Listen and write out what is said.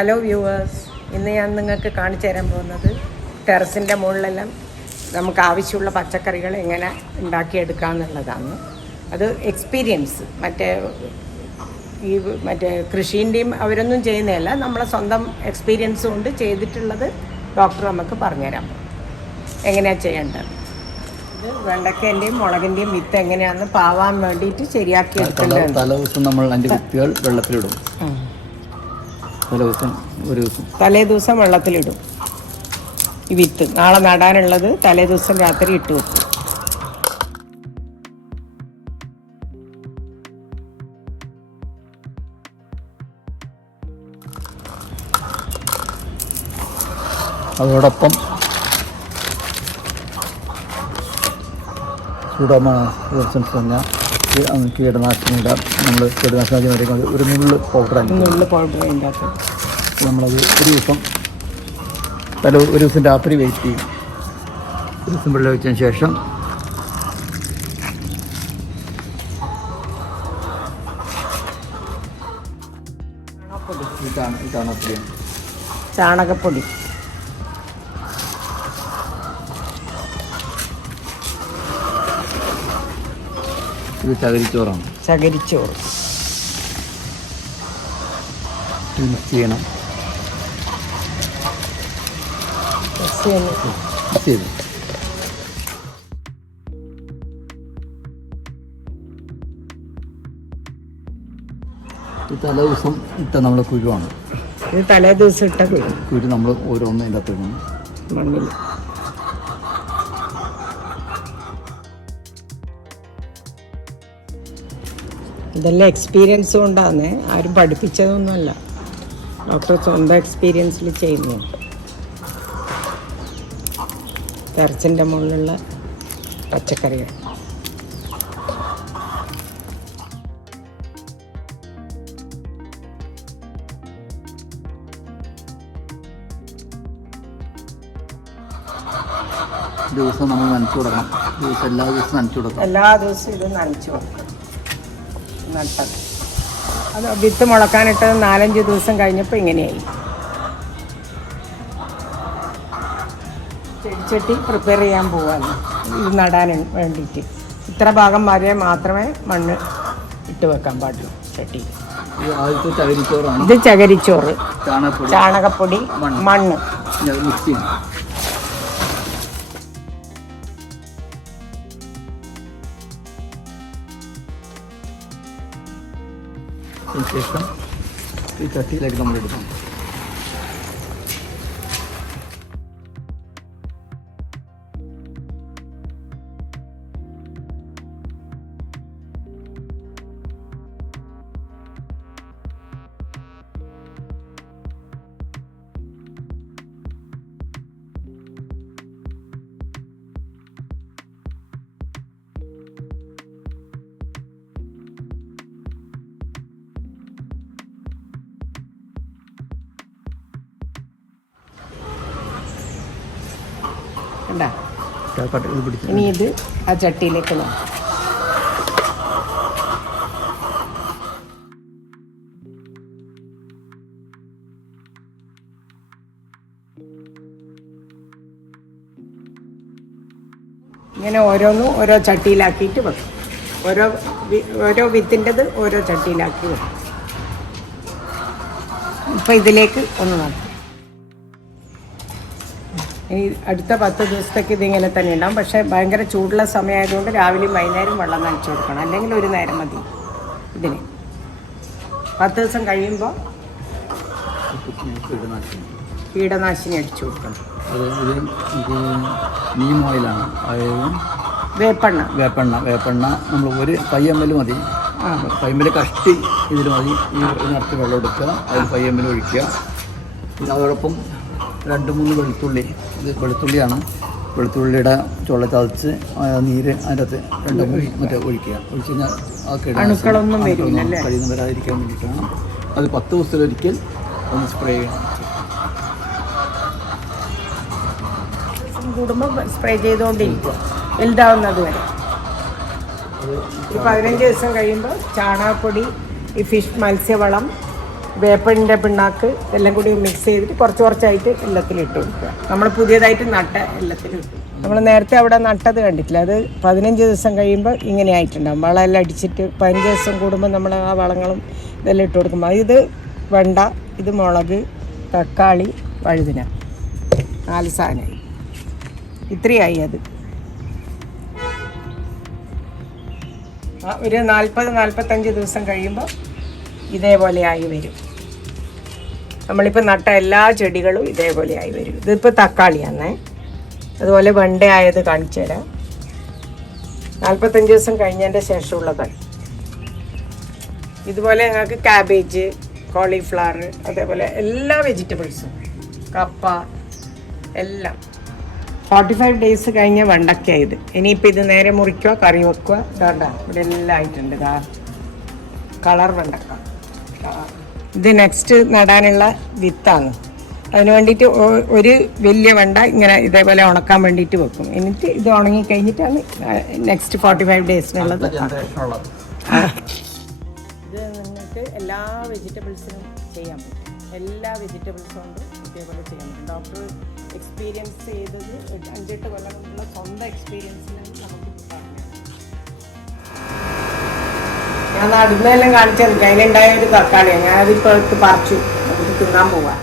Hello viewers, ഇന്ന് ഞാൻ നിങ്ങൾക്ക് കാണിച്ചു തരാൻ പോകുന്നത് ടെറസിൻ്റെ മുകളിലെല്ലാം നമുക്ക് ആവശ്യമുള്ള പച്ചക്കറികൾ എങ്ങനെ ഉണ്ടാക്കിയെടുക്കാമെന്നുള്ളതാണ്. അത് എക്സ്പീരിയൻസ് മറ്റേ കൃഷീൻ്റെയും അവരൊന്നും ചെയ്യുന്നതല്ല, നമ്മളെ സ്വന്തം എക്സ്പീരിയൻസ് കൊണ്ട് ചെയ്തിട്ടുള്ളത് ഡോക്ടർ നമുക്ക് പറഞ്ഞുതരാൻ പോകും എങ്ങനെയാണ് ചെയ്യേണ്ടത്. ഇത് വെണ്ടക്കേൻ്റെയും മുളകിൻ്റെയും വിത്ത് എങ്ങനെയാണെന്ന് പാവാൻ വേണ്ടിയിട്ട് ശരിയാക്കി എടുക്കേണ്ടത്. തലേദിവസം നമ്മൾ അതിൻ്റെ വിത്തുകൾ വെള്ളത്തിലിടും. തലേ ദിവസം വെള്ളത്തിലിടും. ഈ വിത്ത് നാളെ നടാനുള്ളത് തലേ ദിവസം രാത്രി ഇട്ട് വെക്കും. അതോടൊപ്പം Pseudomonas പറഞ്ഞാൽ കീടനാശിനിയുടെ ഒരു നുള്ള് പൗഡർ അതിൻ്റെ അകത്ത് നമ്മളത് ഒരു ദിവസം രാത്രി വെയിറ്റ് ചെയ്യും. ഒരു ദിവസം വെള്ളം ഒഴിച്ചതിന് ശേഷം ചാണകപ്പൊടി ഇത് ചകിരിച്ചോറാണ്. ചകിരിച്ചോറ് മിക്സ് ചെയ്യണം. തലേ ദിവസം ഇട്ട നമ്മുടെ കുരുവാണ്. ഇത് തലേ ദിവസം ഇട്ട കുരു നമ്മൾ ഓരോന്നും അതിൻ്റെ അകത്ത് ഇടണം. മണ്ണിൽ ഇതെല്ലാം എക്സ്പീരിയൻസ് കൊണ്ടാണ്, ആരും പഠിപ്പിച്ചതൊന്നുമല്ല, ഡോക്ടർ സ്വന്തം എക്സ്പീരിയൻസിൽ ചെയ്യുന്നു. ടെറസിൻ്റെ മുകളിലുള്ള പച്ചക്കറികൾ ദിവസം നമ്മൾ നനച്ചു കൊടുക്കണം. എല്ലാ ദിവസവും നനച്ചു കൊടുക്കണം. എല്ലാ ദിവസവും ഇത് നനച്ചു കൊടുക്കണം. നട്ടത് അത് വിത്ത് മുളക്കാനിട്ടത് 4-5 ദിവസം കഴിഞ്ഞപ്പോൾ ഇങ്ങനെയായി. ചെടിച്ചട്ടി പ്രിപ്പയർ ചെയ്യാൻ പോവാണ് ഇത് നടാൻ വേണ്ടിയിട്ട്. ഇത്ര ഭാഗം വരെ മാത്രമേ മണ്ണ് ഇട്ട് വെക്കാൻ പാടുള്ളൂ ചട്ടിയിൽ. ഇത് ചകിരിച്ചോറ്, ചാണകപ്പൊടി, മണ്ണ് മിക്സ് ചെയ്യണം. ശേഷം ഈ ചട്ടിയിലേക്ക് നമ്മൾ എടുക്കണം. ഇനി ഇത് ആ ചട്ടിയിലേക്ക് നോക്കാം. ഇങ്ങനെ ഓരോന്നും ഓരോ ചട്ടിയിലാക്കിയിട്ട് വെക്കും. ഓരോ വിത്തിൻ്റെത് ഓരോ ചട്ടിയിലാക്കി വെക്കും. ഇപ്പം ഇതിലേക്ക് ഒന്ന് നോക്കാം. ഇനി അടുത്ത 10 ദിവസത്തേക്ക് ഇതിങ്ങനെ തന്നെ ഉണ്ടാകും. പക്ഷേ ഭയങ്കര ചൂടുള്ള സമയമായതുകൊണ്ട് രാവിലെയും വൈകുന്നേരം വെള്ളം നനച്ചു കൊടുക്കണം. അല്ലെങ്കിൽ ഒരു നേരം മതി ഇതിന്. 10 ദിവസം കഴിയുമ്പോൾ കീടനാശിനി അടിച്ചു കൊടുക്കണം. നീം ഓയിലാണ്, വേപ്പെണ്ണ നമ്മൾ ഒരു 5 ml മതി. 5 ml കഷ്ടി ഇതിൽ മതി. ഈ നിറച്ച് വെള്ളം എടുക്കുക, അതിൽ 5 ml ഒഴിക്കുക. പിന്നെ അതോടൊപ്പം 2-3 വെളുത്തുള്ളി. ഇത് വെളുത്തുള്ളിയാണ്. വെളുത്തുള്ളിയുടെ ചുള്ള ചതച്ച് നീര് അതിൻ്റെ അകത്ത് 2-3 ഒഴിക്കുക. ഒഴിച്ച് കഴിഞ്ഞാൽ അണുക്കളൊന്നും കഴിയുന്ന വരാതിരിക്കാൻ വേണ്ടിയിട്ടാണ്. അത് 10 ദിവസത്തിലൊരിക്കൽ ഒന്ന് സ്പ്രേ ചെയ്യണം. കൂടുമ്പോൾ സ്പ്രേ ചെയ്തുകൊണ്ടിരിക്കുക വലുതാവുന്നത് വരെ. ഒരു 15 ദിവസം കഴിയുമ്പോൾ ചാണകപ്പൊടി, ഈ മത്സ്യവളം, വേപ്പിൻ്റെ പിണ്ണാക്ക് എല്ലാം കൂടി മിക്സ് ചെയ്തിട്ട് കുറച്ച് കുറച്ചായിട്ട് എല്ലാത്തിലും ഇട്ട് കൊടുക്കുക. നമ്മൾ പുതിയതായിട്ട് നട്ട എല്ലാത്തിലും ഇട്ടു. നമ്മൾ നേരത്തെ അവിടെ നട്ടത് കണ്ടിട്ടില്ല, അത് 15 ദിവസം കഴിയുമ്പോൾ ഇങ്ങനെ ആയിട്ടുണ്ടാകും. വളമെല്ലാം അടിച്ചിട്ട് 15 ദിവസം കൂടുമ്പോൾ നമ്മൾ ആ വളങ്ങളും ഇതെല്ലാം ഇട്ട് കൊടുക്കുമ്പോൾ ഇത് വെണ്ട, ഇത് മുളക്, തക്കാളി, വഴുതിന, 4 സാധനമായി. ഇത്രയായി അത്. ഒരു 40-45 ദിവസം കഴിയുമ്പോൾ ഇതേപോലെ ആയി വരും. നമ്മളിപ്പോൾ നട്ട എല്ലാ ചെടികളും ഇതേപോലെ ആയി വരും. ഇതിപ്പോൾ തക്കാളിയാണേ. അതുപോലെ വെണ്ട ആയത് കാണിച്ചു തരാം. 45 ദിവസം കഴിഞ്ഞതിൻ്റെ ശേഷമുള്ളതാണ്. ഇതുപോലെ ഞങ്ങൾക്ക് ക്യാബേജ്, കോളിഫ്ലവർ, അതേപോലെ എല്ലാ വെജിറ്റബിൾസും, കപ്പ എല്ലാം 45 ഡേയ്സ് കഴിഞ്ഞ വെണ്ടയ്ക്കായത്. ഇനിയിപ്പോൾ ഇത് നേരെ മുറിക്കുക, കറി വെക്കുക. ഇതാണ്ട ഇവിടെ എല്ലാം ആയിട്ടുണ്ട്. ഇതാ കളർ വെണ്ടക്ക. ഇത് നെക്സ്റ്റ് നടാനുള്ള വിത്താണ്. അതിന് വേണ്ടിയിട്ട് ഒരു വലിയ വെണ്ട ഇങ്ങനെ ഇതേപോലെ ഉണക്കാൻ വേണ്ടിയിട്ട് വെക്കും. എന്നിട്ട് ഇത് ഉണങ്ങി കഴിഞ്ഞിട്ടാണ് നെക്സ്റ്റ് 45 ഡേയ്സിനുള്ളത്. ഇത് നിങ്ങൾക്ക് എല്ലാ വെജിറ്റബിൾസിനും ചെയ്യാൻ പറ്റും. എല്ലാ വെജിറ്റബിൾസ് കൊണ്ടും ഇതേപോലെ ചെയ്യാൻ പറ്റും. ഡോക്ടർ എക്സ്പീരിയൻസ് ചെയ്തത് 5-8 കൊല്ലം കൊണ്ടുള്ള സ്വന്തം എക്സ്പീരിയൻസിനാണ് നമുക്ക് പറഞ്ഞു. ഞാൻ നടുന്നതെല്ലാം കാണിച്ചു തന്നിട്ട് അതിലുണ്ടായ ഒരു തക്കാളിയാണ്. ഞാനതിപ്പോൾ എടുത്ത് പറിച്ചു. നമുക്ക് തിന്നാൻ പോവാം.